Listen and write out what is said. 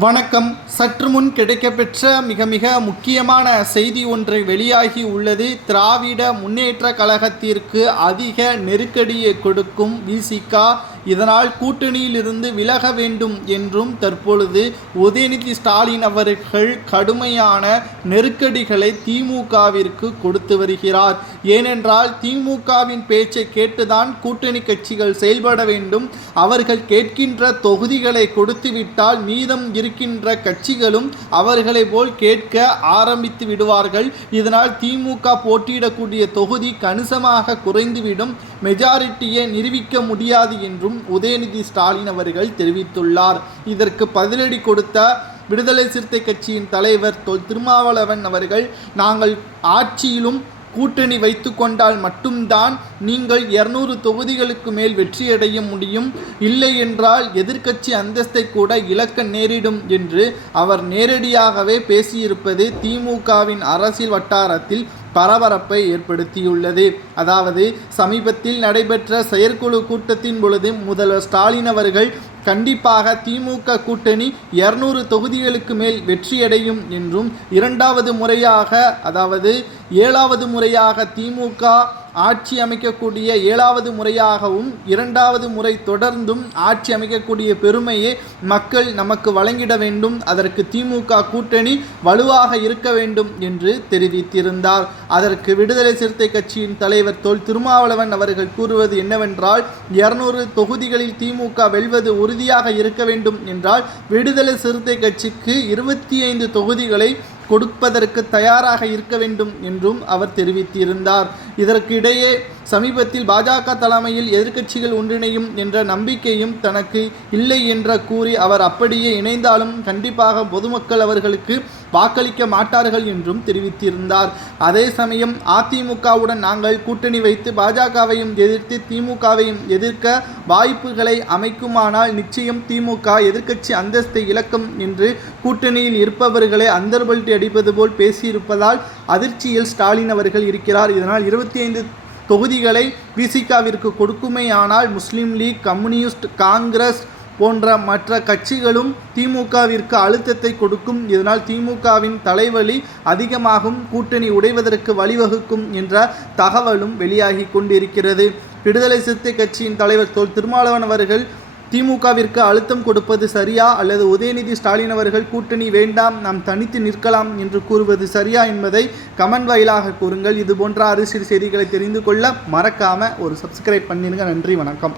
வணக்கம். சற்று முன் கிடைக்கப்பெற்ற மிக மிக முக்கியமான செய்தி ஒன்றை வெளியாகி உள்ளது. திராவிட முன்னேற்ற கழகத்திற்கு அதிக நெருக்கடியை கொடுக்கும் விசிக. இதனால் கூட்டணியிலிருந்து விலக வேண்டும் என்றும் தற்பொழுது உதயநிதி ஸ்டாலின் அவர்கள் கடுமையான நெருக்கடிகளை திமுகவிற்கு கொடுத்து வருகிறார். ஏனென்றால் திமுகவின் பேச்சை கேட்டுதான் கூட்டணி கட்சிகள் செயல்பட வேண்டும். அவர்கள் கேட்கின்ற தொகுதிகளை கொடுத்துவிட்டால் மீதம் இருக்கின்ற கட்சிகளும் அவர்களை போல் கேட்க ஆரம்பித்து விடுவார்கள். இதனால் திமுக போட்டியிடக்கூடிய தொகுதி கணிசமாக குறைந்துவிடும், மெஜாரிட்டியை நிரூபிக்க முடியாது என்றும் உதயநிதி ஸ்டாலின் அவர்கள் தெரிவித்துள்ளார். இதற்கு பதிலடி கொடுத்த விடுதலை சிறுத்தை கட்சியின் தலைவர் திருமாவளவன் அவர்கள், நாங்கள் ஆட்சியிலும் கூட்டணி வைத்து கொண்டால் மட்டும்தான் நீங்கள் 200 தொகுதிகளுக்கு மேல் வெற்றியடைய முடியும், இல்லை என்றால் எதிர்க்கட்சி அந்தஸ்தை கூட இழக்க நேரிடும் என்று அவர் நேரடியாகவே பேசியிருப்பது திமுகவின் அரசியல் வட்டாரத்தில் பரபரப்பை ஏற்படுத்தியுள்ளது. அதாவது சமீபத்தில் நடைபெற்ற செயற்குழு கூட்டத்தின் பொழுது முதல்வர் ஸ்டாலின் அவர்கள் கண்டிப்பாக திமுக கூட்டணி 200 தொகுதிகளுக்கு மேல் வெற்றியடையும் என்றும், இரண்டாவது முறையாக அதாவது 7வது முறையாக திமுக ஆட்சி அமைக்கக்கூடிய 7வது முறையாகவும் 2வது முறை தொடர்ந்தும் ஆட்சி அமைக்கக்கூடிய பெருமையை மக்கள் நமக்கு வழங்கிட வேண்டும், அதற்கு திமுக கூட்டணி வலுவாக இருக்க வேண்டும் என்று தெரிவித்திருந்தார். அதற்கு விடுதலை சிறுத்தை கட்சியின் தலைவர் திருமாவளவன் அவர்கள் கூறுவது என்னவென்றால், 200 தொகுதிகளில் திமுக வெல்வது உறுதியாக இருக்க வேண்டும் என்றால் விடுதலை சிறுத்தை கட்சிக்கு 25 தொகுதிகளை கொடுப்பதற்கு தயாராக இருக்க வேண்டும் என்றும் அவர் தெரிவித்திருந்தார். இதற்கிடையே சமீபத்தில் பாஜக தலைமையில் எதிர்க்கட்சிகள் ஒன்றிணையும் என்ற நம்பிக்கையும் தனக்கு இல்லை என்று கூறி அவர் அப்படியே இணைந்தாலும் கண்டிப்பாக பொதுமக்கள் அவர்களுக்கு வாக்களிக்க மாட்டார்கள் என்றும் தெரிவித்திருந்தார். அதே சமயம் அதிமுகவுடன் நாங்கள் கூட்டணி வைத்து பாஜகவையும் எதிர்த்து திமுகவையும் எதிர்க்க வாய்ப்புகளை அமைக்குமானால் நிச்சயம் திமுக எதிர்க்கட்சி அந்தஸ்தை இழக்கும் என்று கூட்டணியில் இருப்பவர்களை அந்தர்பல்ட்டி அடிப்பது போல் பேசியிருப்பதால் அதிர்ச்சியில் ஸ்டாலின் அவர்கள் இருக்கிறார். இதனால் 25 தொகுதிகளை விசிகவிற்கு கொடுக்குமேயானால் முஸ்லீம் லீக், கம்யூனிஸ்ட், காங்கிரஸ் போன்ற மற்ற கட்சிகளும் திமுகவிற்கு அழுத்தத்தை கொடுக்கும். இதனால் திமுகவின் தலைவலி அதிகமாகும், கூட்டணி உடைவதற்கு வழிவகுக்கும் என்ற தகவலும் வெளியாகி கொண்டிருக்கிறது. விடுதலை சிறுத்தை கட்சியின் தலைவர் திருமாவளவன் அவர்கள் திமுகவிற்கு அழுத்தம் கொடுப்பது சரியா அல்லது உதயநிதி ஸ்டாலின் அவர்கள் கூட்டணி வேண்டாம், நாம் தனித்து நிற்கலாம் என்று கூறுவது சரியா என்பதை கமெண்ட் வாயிலாக கூறுங்கள். இது போன்ற அரசியல் செய்திகளை தெரிந்து கொள்ள மறக்காம ஒரு சப்ஸ்கிரைப் பண்ணிடுங்க. நன்றி, வணக்கம்.